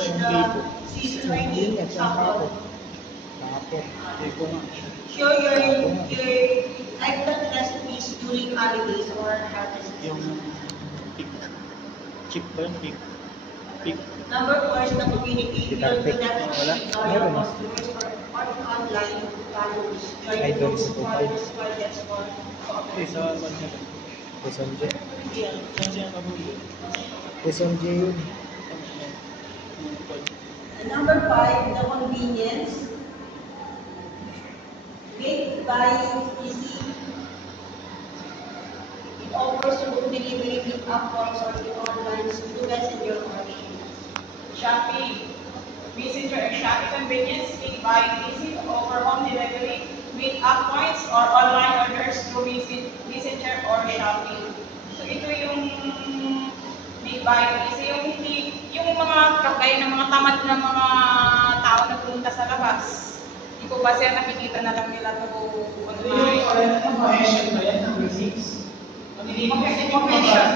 establish the season learning sample. Show your iPad recipes during holidays or harvest. Yung pick. Chip ba yung pick? Pick. Number 4 is the communicate your connection with your customers or online followers. Join groups, forums, projects, or And number 5, the convenience. Make buying easy. It offers home delivery with app points or with online students in your origin. Shopee. Messenger and Shopee convenience, make buying easy, offer home delivery with app points or online orders through Messenger or Shopee. So ito yung make buying easy, yung mga kagaya ng mga tamad na mga tao na pumunta sa labas. Hindi ko ba siya nakikita na lang nila ito online. Information ba yan? Number 6? Information.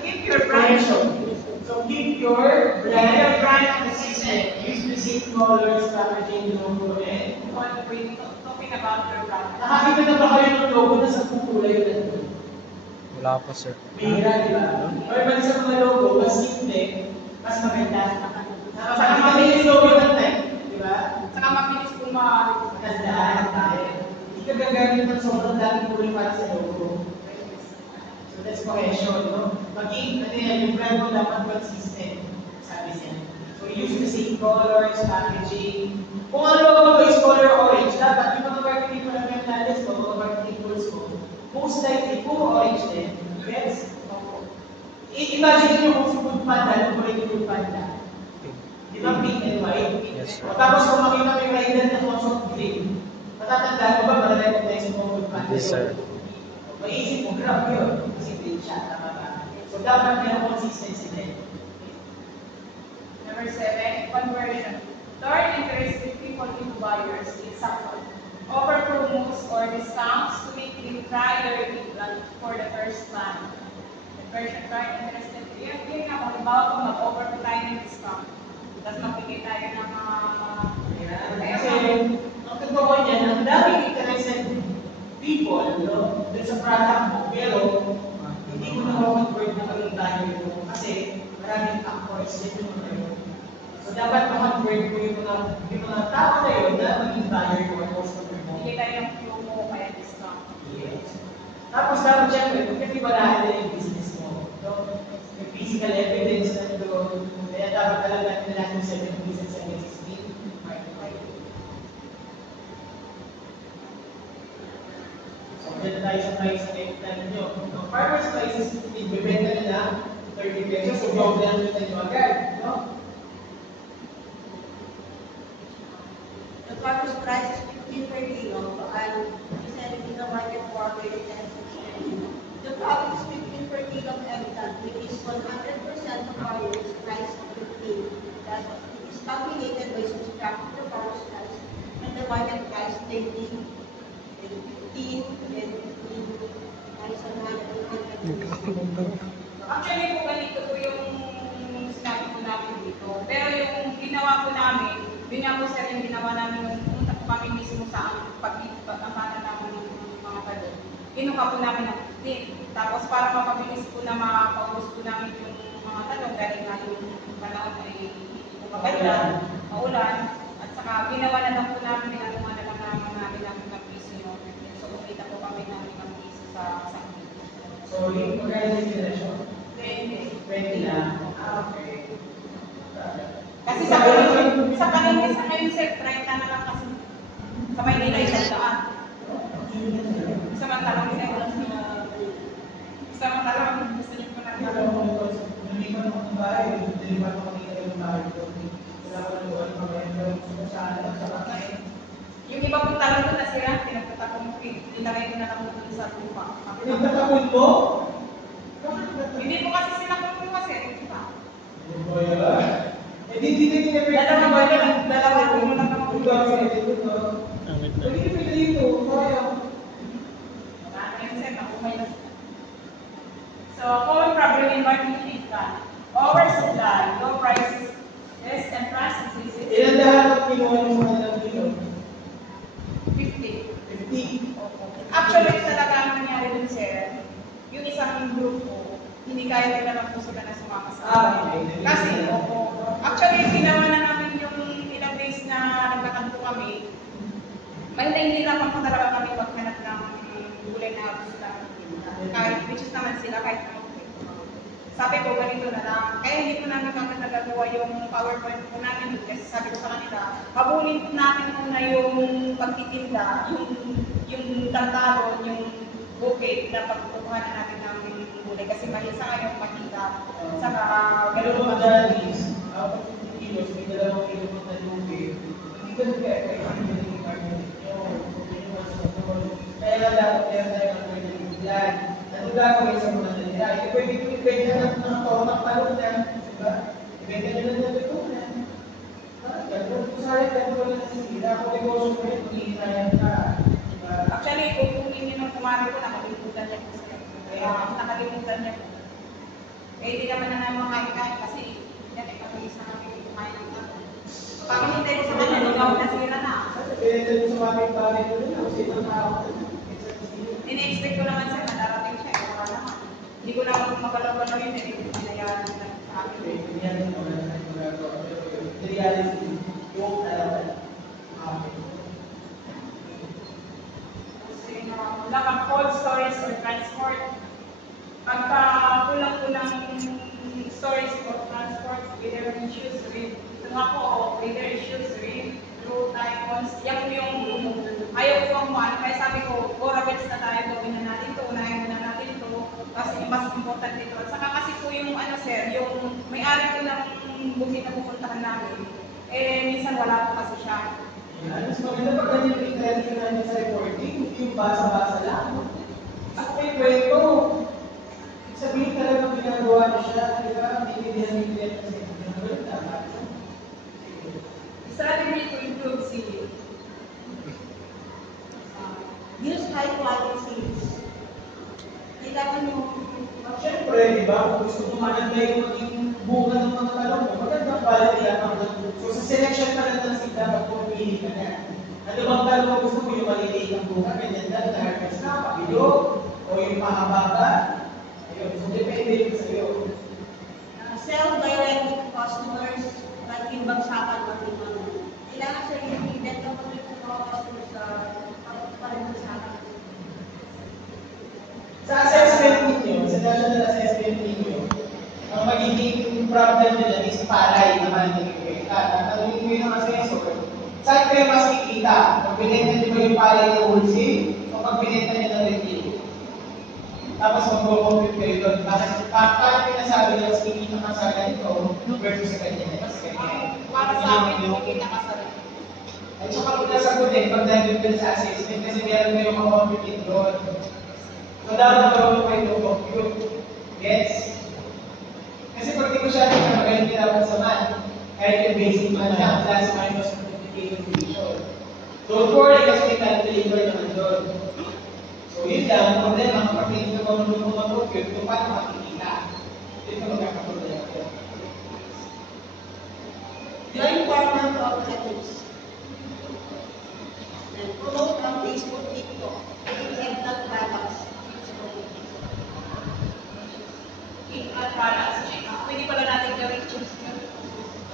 Give your brand. So keep your brand consistent. Use the same colors, packaging, logo, and Talking about your brand. nakakita na ba kayo ng logo na sa kulay na ito? Wala pa, sir. Bihira, di ba? Or man sa mga logo, mas simple, mas maganda. Saka mabilis logo ng time, di ba? Saka mabilis kung Tandaan tayo. Hindi ka gagamit ng sobrang daming kulay para sa logo. So that's correction, no? Maging, yung brand mo dapat consistent, sabi siya. So use the same colors, packaging. Kung ang logo mo is color orange, dapat yung mga marketing mo ng Mentales mo, mga marketing tools mo, most likely puro orange din. Yes? Imagine nyo kung si Food Panda, kung kulay ni Food Panda. Di ba pink and white? Yes, sir. O tapos kung makita mo yung rider na consort green, matatandaan mo ba para recognize mo Food Panda? Yes, sir. Maisip mo, grab yun. Kasi green siya, tama ba? So dapat may consistency din. Number 7, conversion. Turn interested people into buyers. Example. Offer promos or discounts to make them try your equipment for the first time. Conversion, turn interested. Yun nga, halimbawa kung mag-offer po tayo ng discount. Tapos magbigay tayo ng Kasi ang totoo niyan, ang daming interested people, no? Dun sa product mo, pero hindi mo na-convert na maging value mo kasi maraming actors din yung mga yun. So dapat ma-convert mo yung mga tao na yun na maging value mo at customer mo. bigay tayo ng promo kaya discount. Yes. Tapos dapat siyempre, pagkatibalahan din yung business mo. No? Yung physical evidence na doon, kaya dapat talaga nila natin sa business against dyan tayo sa price na ninyo. Ang farmer's price is 15, bibenta nila 30 pesos, so doble ang kita nyo agad. No? The farmer's price is 15 per kilo and selling in the market for 10. The profit is 15 per kilo every ton, which is 100% of farmer's price of 15. That it is calculated by subtracting the farmer's price and the market price 30. 15, then 15, times 110. Actually po ganito po yung sinabi po namin dito. Pero yung ginawa po namin, yun nga po sir yung ginawa namin nung pumunta po kami mismo sa pag-ampanan namin ng mga talon. Kinuha po namin ng 15. Tapos para mapabilis po na makapaubos po namin yung mga talon, dahil nga yung panahon ay maganda, maulan, at saka ginawa na lang po namin, ginagawa na lang namin ng piso yun. So kumita po kami namin ng piso sa akin. So, yung magkano yung generation? 20 lang. Okay. Kasi sa kanina sa ngayon sir, 30 na lang kasi sa Maynila isang daan. Samantalang gusto niyo po na Hindi ko naman ng bahay, hindi ko naman ng bahay ko. Wala ko ng buwan, mamayang sa bakay. yung iba pong talong doon na sila, pinagpunta ko mo, nilagay ko na lang po doon sa lupa. Pinagtatapon mo? Hindi po kasi sila kung kasi, di ba? Ano ba yan? Eh, di Dalawa po mo lang naman po kasi. Pwede ka dito, kaya. So, common problem in marketing is that oversupply, low prices, Kasi, actually, ginawa na namin yung ilang days na nagtatanto kami. May nahihirapan po talaga kami maghanap ng gulay na gusto namin. Kahit, which is naman sila, kahit sabi ko, ganito na lang. Kaya hindi ko namin kagad nagagawa yung PowerPoint po namin. Kasi sabi ko sa kanila, habulin po namin muna yung pagtitinda, yung tantalon, yung bukid na pagkukuha na natin ng gulay. Kasi mahisa ngayon makita. Saka, Pero mga daddies, out of 50 kilos, may 2 kilo po na lugi. Hindi ka nag-e-effect yung marketing nyo. Kaya nga dapat meron tayo ng pwede bigyan. Ano gagawin sa mga nalila? Hindi pwede ko i-pwede na ng talong na. Diba? Ibenta nyo lang na ito na. Gagawin ko sa akin, gagawin na sila. Kung negosyo ko rin, mag-iinayan ka. Diba? actually, kung kunin yun ng kumari ko, nakalimutan niya po sila. Kaya nakalimutan niya po. Eh, hindi naman na naman makain kasi yan ay pag-iis na kami kumain ng tapo. Pag hintay ko sa kanila, lugaw na sila na. Ibenta nyo sa mga pare ko na. Kasi ibang tao ko na. Ini-expect ko naman sir, madarating siya. Wala naman. Hindi ko naman magalaw-galaw yun. Hindi ko pinayaran na sa akin. The reality, yung talaga. Kasi wala kang cold storage or transport. Pagka kulang-kulang storage or transport, whether issues with, ito nga po, whether issues with, through typhoons, yan po yung ayaw ko ang mahal. Kaya sabi ko, orabits na tayo, gawin na natin ito, unahin na natin ito, kasi yung mas important dito. At saka kasi po yung ano sir, yung may-ari ko ng bukid na pupuntahan namin, eh minsan wala po kasi siya. Mas maganda pag ganyan yung interview namin sa reporting, yung basa-basa lang. Ako may kwento. Sabihin talagang ginagawa na siya, di ba? Bibigyan ng client kasi ginagawa dapat. Strategy to improve CV. Use high quality seeds. Kailangan yung Siyempre, di ba? Kung gusto mo maganda yung maging bunga ng mga talong mo, magandang quality lang ang talong. So sa selection pa lang ng seed, dapat pumili ka na. Ano bang talong mo gusto mo yung maliliit ang bunga, ganyan lang, na-harvest na, pakilog, o yung mahaba. Ayun, so depende yun sa'yo. self-directed customers at yung bagsakan ng mga. Kailangan sa yung event na po sa mga customers sa pag-bagsakan. Sa assessment ninyo, sa national assessment ninyo, ang magiging problem nila is palay naman ng kwenta. Tanungin ko yung assessor, saan kayo mas kikita? Pag binenta nyo ba yung palay ng wholesale o pag binenta nyo ng retail? Tapos mag-compute kayo doon. Paano pinasabi nyo mas kikita ka sa ganito versus sa ganyan? Para sa akin, makikita ka sa rin. At saka kung nasagot din, pag nandun ka sa assessment, kasi meron kayong mag-compute doon. So, dapat marunong kayo compute. Yes? Kasi pag di ko siya magaling dapat sa math, kahit yung basic math lang, plus minus multiplication division. Don't worry, kasi may calculator naman doon. So, yun lang, ang problema, kapag hindi ka marunong mag-compute, kung paano makikita. Yun ka magkakaproblema ko. The important objectives. And promote on Facebook, TikTok, and not products. At balance. Pwede pala natin gawin chips.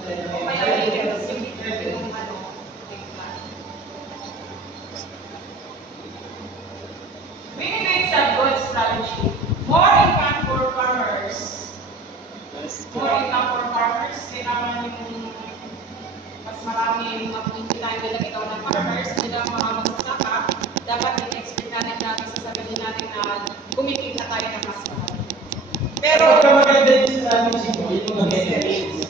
O kaya videos, yung ano. Winning a good strategy. More income for farmers. More income for farmers. Kailangan yung mas marami mapipilihan bilang ikaw ng farmers, bilang mga magsasaka, dapat in-expect natin na sasabihin natin na kumikita tayo ng mas mahal. Pero maganda yung strategy mo, yun yung maganda.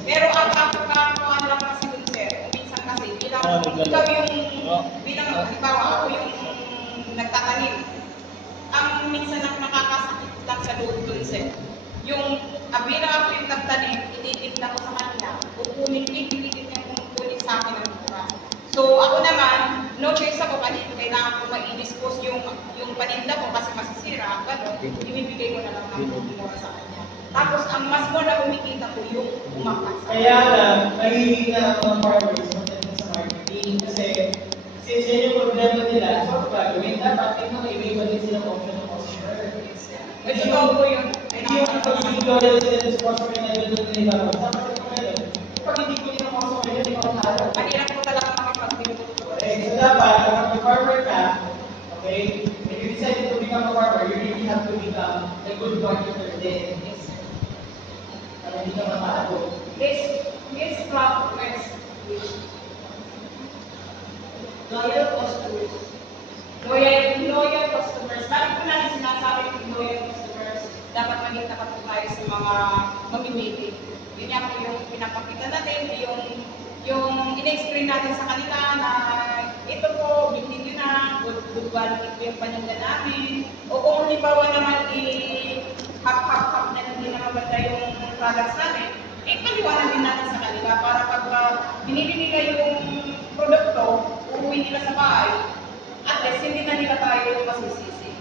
pero ang pagkakakuan lang kasi dun sir, minsan kasi bilang ikaw yung bilang halimbawa ako yung nagtatanim. Ang minsan ang nakakasakit lang sa loob dun sir. Yung bilang ako yung nagtanim, ititipla ko sa kanila, pipilitin niya kung kunin sa akin ang mura. So ako naman, no choice ako kanito, kailangan ko ma-dispose yung paninda ko kasi masisira, gano'n, ibibigay ko na lang ng mura sa kanya. Tapos ang mas mo na kumikita ko yung umakas. Kaya lang, nahihina ang mga farmers magdating sa marketing kasi since yan yung problema nila, so gagawin dapat yung mga iba din silang option ng customer. Ito ko yun. Hindi yung pagiging loyal sila sa customer na doon nila, dapat may good marketer din. Yes, sir. Para hindi ka matago. Yes, crop west. Loyal customers. Loyal customers. Bakit po natin sinasabi yung loyal customers? Dapat maging tapat po tayo sa mga mamimili. Yun nga po yung pinapakita natin, yung in-explain natin sa kanila na ito po, bilhin nyo na, good quality po yung paninda namin. O kung halimbawa naman hap-hap-hap na hindi na maganda yung products namin, paliwanag din natin sa kanila para pag binili nila yung produkto, uuwi nila sa bahay, at least hindi na nila tayo masisisi.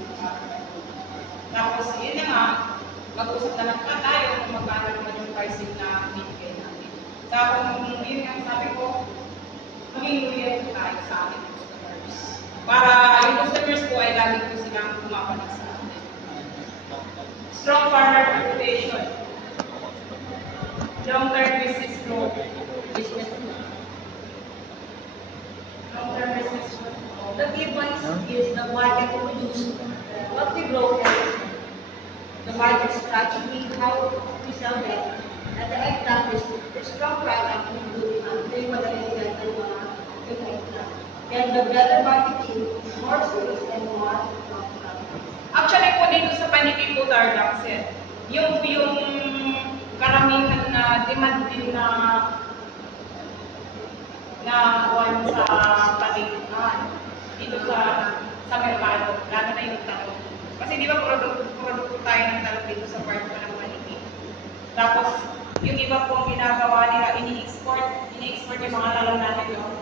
Tapos yun na nga, mag-usap na lang pa tayo kung magkano naman yung pricing na binigay natin. Tapos yun nga sabi ko, maging loyal po tayo sa ating customers. Para yung customers po ay lagi po silang pumapalik sa atin. Strong farmer reputation. Long-term business growth. Long-term business growth. The difference is the market produce what we grow is the market strategy, how we sell them, and the eggplant is the strong product we do until magaling natin mga eggplant. And the better marketing, more sales and more profit. Actually po dito sa panikin po Tarlac, sir, yung karamihan na demand din na kuwan sa paningan dito sa merkado, lalo na yung talong. Kasi di ba produkto tayo ng talong dito sa part po ng panikin. Tapos yung iba po ang ginagawa nila, ini-export yung mga talong natin yun.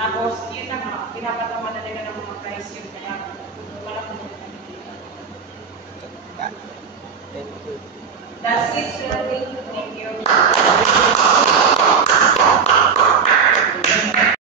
Tapos yun na nga, pinapatawa na nila ng mga price yun, kaya wala po nila. Thank you. That's it, sir. Thank you.